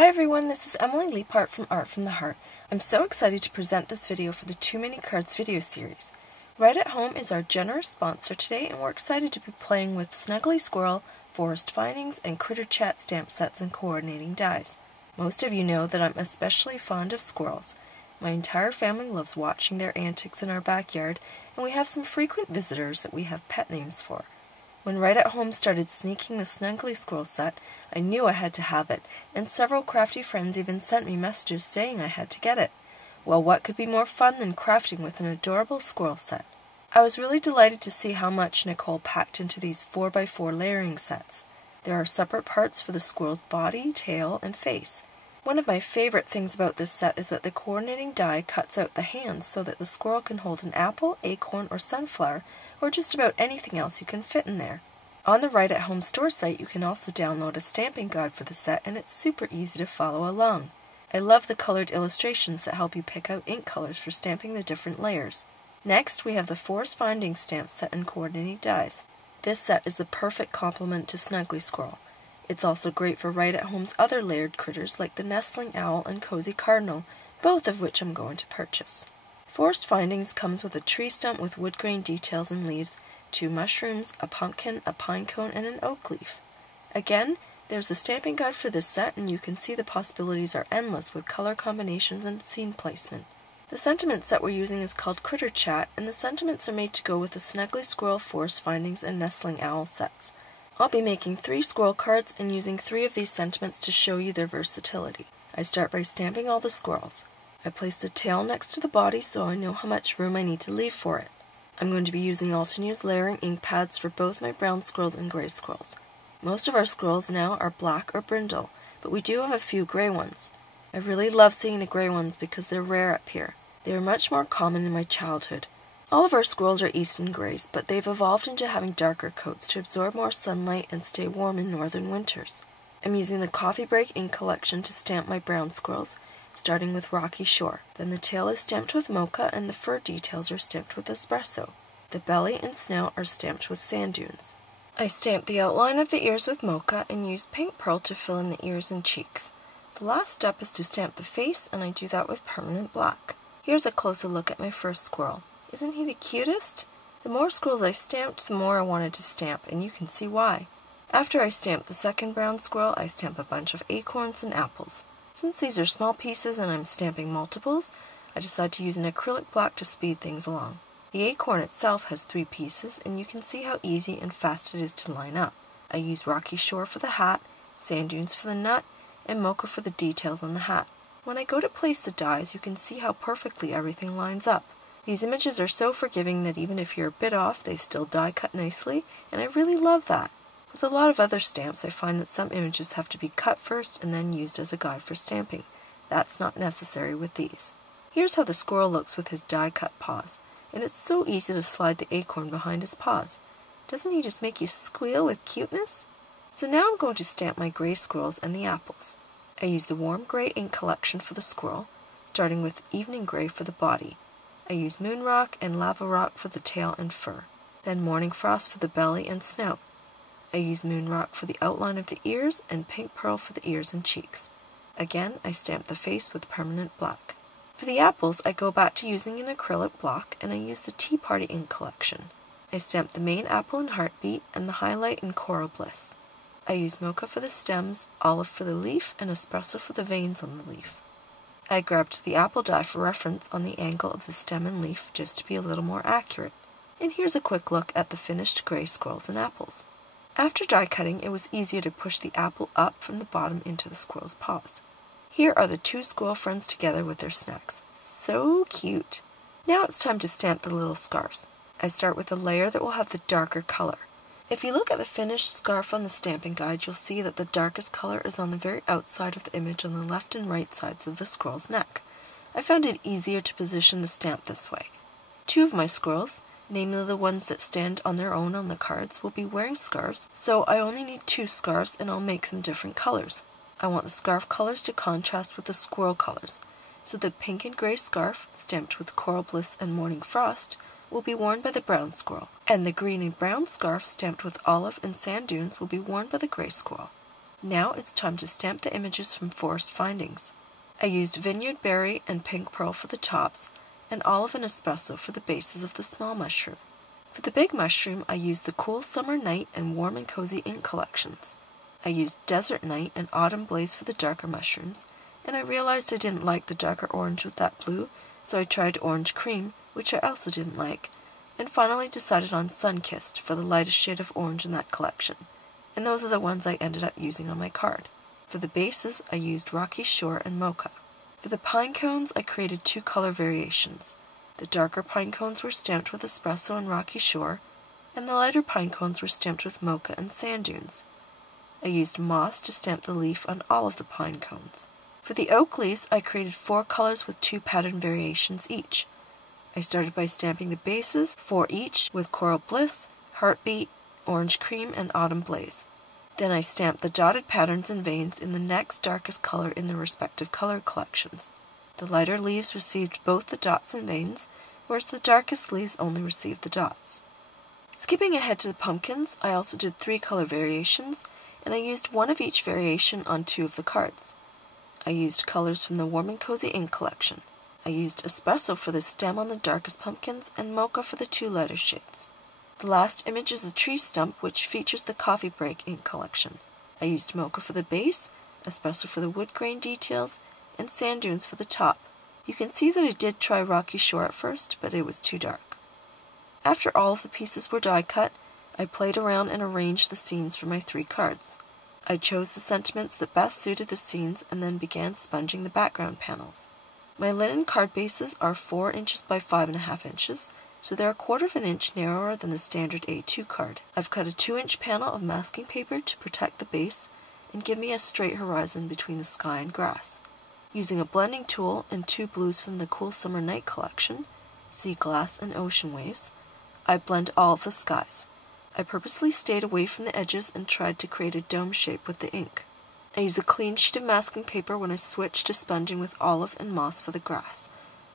Hi everyone, this is Emily Leiphart from Art from the Heart. I'm so excited to present this video for the Too Many Cards video series. Right at Home is our generous sponsor today, and we're excited to be playing with Snuggly Squirrel, Forest Findings, and Critter Chat stamp sets and coordinating dies. Most of you know that I'm especially fond of squirrels. My entire family loves watching their antics in our backyard, and we have some frequent visitors that we have pet names for. When Right at Home started sneaking the Snuggly Squirrel set, I knew I had to have it, and several crafty friends even sent me messages saying I had to get it. Well, what could be more fun than crafting with an adorable squirrel set? I was really delighted to see how much Nicole packed into these 4x4 layering sets. There are separate parts for the squirrel's body, tail, and face. One of my favorite things about this set is that the coordinating die cuts out the hands so that the squirrel can hold an apple, acorn, or sunflower, or just about anything else you can fit in there. On the Right at Home store site, you can also download a stamping guide for the set, and it's super easy to follow along. I love the colored illustrations that help you pick out ink colors for stamping the different layers. Next, we have the Forest Findings stamp set and coordinating dies. This set is the perfect complement to Snuggly Squirrel. It's also great for Right at Home's other layered critters like the Nestling Owl and Cozy Cardinal, both of which I'm going to purchase. Forest Findings comes with a tree stump with wood grain details and leaves, 2 mushrooms, a pumpkin, a pine cone, and an oak leaf. Again, there's a stamping guide for this set, and you can see the possibilities are endless with color combinations and scene placement. The sentiment set we're using is called Critter Chat, and the sentiments are made to go with the Snuggly Squirrel, Forest Findings, and Nestling Owl sets. I'll be making 3 squirrel cards and using 3 of these sentiments to show you their versatility. I start by stamping all the squirrels. I place the tail next to the body so I know how much room I need to leave for it. I'm going to be using Altenews layering ink pads for both my brown squirrels and gray squirrels. Most of our squirrels now are black or brindle, but we do have a few gray ones. I really love seeing the gray ones because they're rare up here. They were much more common in my childhood. All of our squirrels are eastern grays, but they've evolved into having darker coats to absorb more sunlight and stay warm in northern winters. I'm using the Coffee Break ink collection to stamp my brown squirrels, starting with Rocky Shore. Then the tail is stamped with mocha and the fur details are stamped with espresso. The belly and snout are stamped with sand dunes. I stamped the outline of the ears with mocha and used pink pearl to fill in the ears and cheeks. The last step is to stamp the face, and I do that with permanent black. Here's a closer look at my first squirrel. Isn't he the cutest? The more squirrels I stamped, the more I wanted to stamp, and you can see why. After I stamp the second brown squirrel, I stamp a bunch of acorns and apples. Since these are small pieces and I'm stamping multiples, I decide to use an acrylic black to speed things along. The acorn itself has 3 pieces, and you can see how easy and fast it is to line up. I use Rocky Shore for the hat, sand dunes for the nut, and mocha for the details on the hat. When I go to place the dies, you can see how perfectly everything lines up. These images are so forgiving that even if you're a bit off, they still die cut nicely, and I really love that. With a lot of other stamps, I find that some images have to be cut first and then used as a guide for stamping. That's not necessary with these. Here's how the squirrel looks with his die-cut paws, and it's so easy to slide the acorn behind his paws. Doesn't he just make you squeal with cuteness? So now I'm going to stamp my gray squirrels and the apples. I use the Warm Gray ink collection for the squirrel, starting with Evening Gray for the body. I use Moon Rock and Lava Rock for the tail and fur, then Morning Frost for the belly and snout. I use Moon Rock for the outline of the ears and Pink Pearl for the ears and cheeks. Again, I stamp the face with permanent black. For the apples, I go back to using an acrylic block, and I use the Tea Party ink collection. I stamp the main apple in Heartbeat and the highlight in Coral Bliss. I use mocha for the stems, olive for the leaf, and espresso for the veins on the leaf. I grabbed the apple die for reference on the angle of the stem and leaf just to be a little more accurate. And here's a quick look at the finished gray squirrels and apples. After die cutting, it was easier to push the apple up from the bottom into the squirrel's paws. Here are the 2 squirrel friends together with their snacks. So cute! Now it's time to stamp the little scarves. I start with a layer that will have the darker color. If you look at the finished scarf on the stamping guide, you'll see that the darkest color is on the very outside of the image on the left and right sides of the squirrel's neck. I found it easier to position the stamp this way. 2 of my squirrels, namely the ones that stand on their own on the cards, will be wearing scarves, so I only need 2 scarves and I'll make them different colors. I want the scarf colors to contrast with the squirrel colors, so the pink and gray scarf, stamped with Coral Bliss and Morning Frost, will be worn by the brown squirrel, and the green and brown scarf stamped with olive and sand dunes will be worn by the gray squirrel. Now it's time to stamp the images from Forest Findings. I used Vineyard Berry and Pink Pearl for the tops, and Olive and Espresso for the bases of the small mushroom. For the big mushroom, I used the Cool Summer Night and Warm and Cozy ink collections. I used Desert Night and Autumn Blaze for the darker mushrooms, and I realized I didn't like the darker orange with that blue, so I tried Orange Cream, which I also didn't like, and finally decided on Sun-Kissed for the lightest shade of orange in that collection, and those are the ones I ended up using on my card. For the bases, I used Rocky Shore and Mocha. For the pine cones, I created 2 color variations. The darker pine cones were stamped with Espresso and Rocky Shore, and the lighter pine cones were stamped with Mocha and Sand Dunes. I used moss to stamp the leaf on all of the pine cones. For the oak leaves, I created 4 colors with 2 pattern variations each. I started by stamping the bases, 4 each, with Coral Bliss, Heartbeat, Orange Cream, and Autumn Blaze. Then I stamped the dotted patterns and veins in the next darkest color in their respective color collections. The lighter leaves received both the dots and veins, whereas the darkest leaves only received the dots. Skipping ahead to the pumpkins, I also did 3 color variations, and I used 1 of each variation on 2 of the cards. I used colors from the Warm and Cozy ink collection. I used Espresso for the stem on the darkest pumpkins and Mocha for the 2 lighter shades. The last image is a tree stump, which features the Coffee Break ink collection. I used Mocha for the base, Espresso for the wood grain details, and Sand Dunes for the top. You can see that I did try Rocky Shore at first, but it was too dark. After all of the pieces were die cut, I played around and arranged the scenes for my 3 cards. I chose the sentiments that best suited the scenes and then began sponging the background panels. My linen card bases are 4 inches by 5.5 inches, so they're 1/4 of an inch narrower than the standard A2 card. I've cut a 2-inch panel of masking paper to protect the base and give me a straight horizon between the sky and grass. Using a blending tool and 2 blues from the Cool Summer Night collection, Sea Glass and Ocean Waves, I blend all of the skies. I purposely stayed away from the edges and tried to create a dome shape with the ink. I use a clean sheet of masking paper when I switch to sponging with olive and moss for the grass.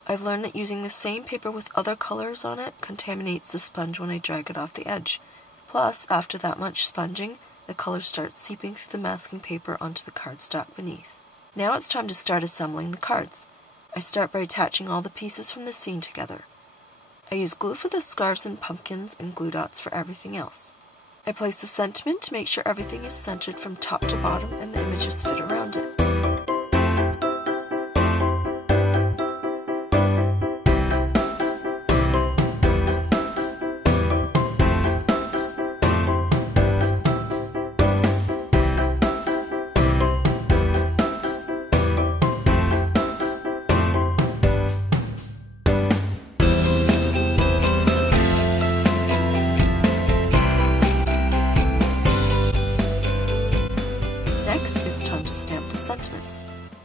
I've learned that using the same paper with other colors on it contaminates the sponge when I drag it off the edge. Plus, after that much sponging, the colors start seeping through the masking paper onto the cardstock beneath. Now it's time to start assembling the cards. I start by attaching all the pieces from the scene together. I use glue for the scarves and pumpkins and glue dots for everything else. I place the sentiment to make sure everything is centered from top to bottom and the images fit around it.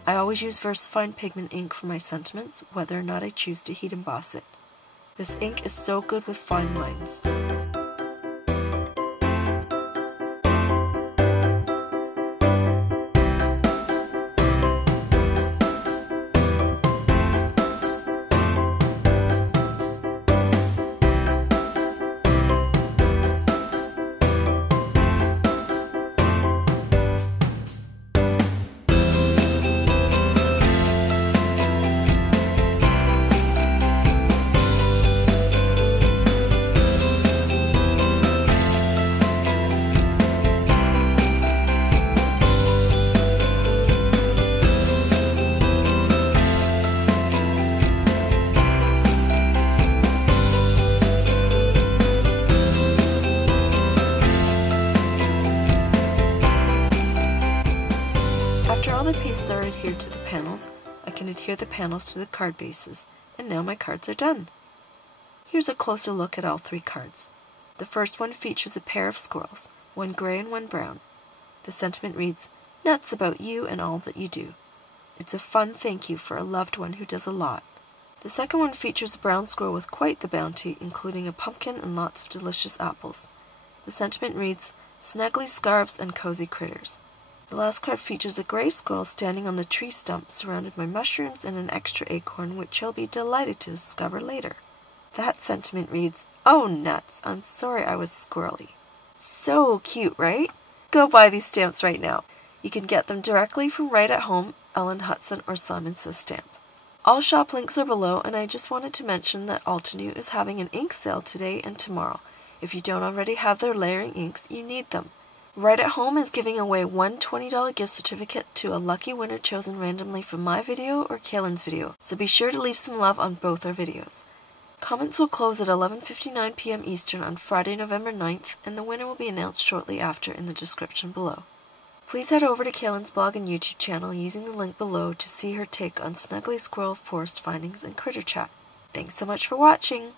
I always use VersaFine pigment ink for my sentiments, whether or not I choose to heat emboss it. This ink is so good with fine lines. After all the pieces are adhered to the panels, I can adhere the panels to the card bases, and now my cards are done. Here's a closer look at all 3 cards. The first one features a pair of squirrels, one gray and one brown. The sentiment reads, "Nuts about you and all that you do." It's a fun thank you for a loved one who does a lot. The second one features a brown squirrel with quite the bounty, including a pumpkin and lots of delicious apples. The sentiment reads, "Snuggly scarves and cozy critters." The last card features a gray squirrel standing on the tree stump surrounded by mushrooms and an extra acorn, which you'll be delighted to discover later. That sentiment reads, "Oh nuts, I'm sorry I was squirrely." So cute, right? Go buy these stamps right now. You can get them directly from Right at Home, Ellen Hudson, or Simon Says Stamp. All shop links are below, and I just wanted to mention that Altenew is having an ink sale today and tomorrow. If you don't already have their layering inks, you need them. Right at Home is giving away one $20 gift certificate to a lucky winner chosen randomly from my video or Kaylin's video, so be sure to leave some love on both our videos. Comments will close at 11:59 p.m. Eastern on Friday, November 9th, and the winner will be announced shortly after in the description below. Please head over to Kaylin's blog and YouTube channel using the link below to see her take on Snuggly Squirrel, Forest Findings, and Critter Chat. Thanks so much for watching!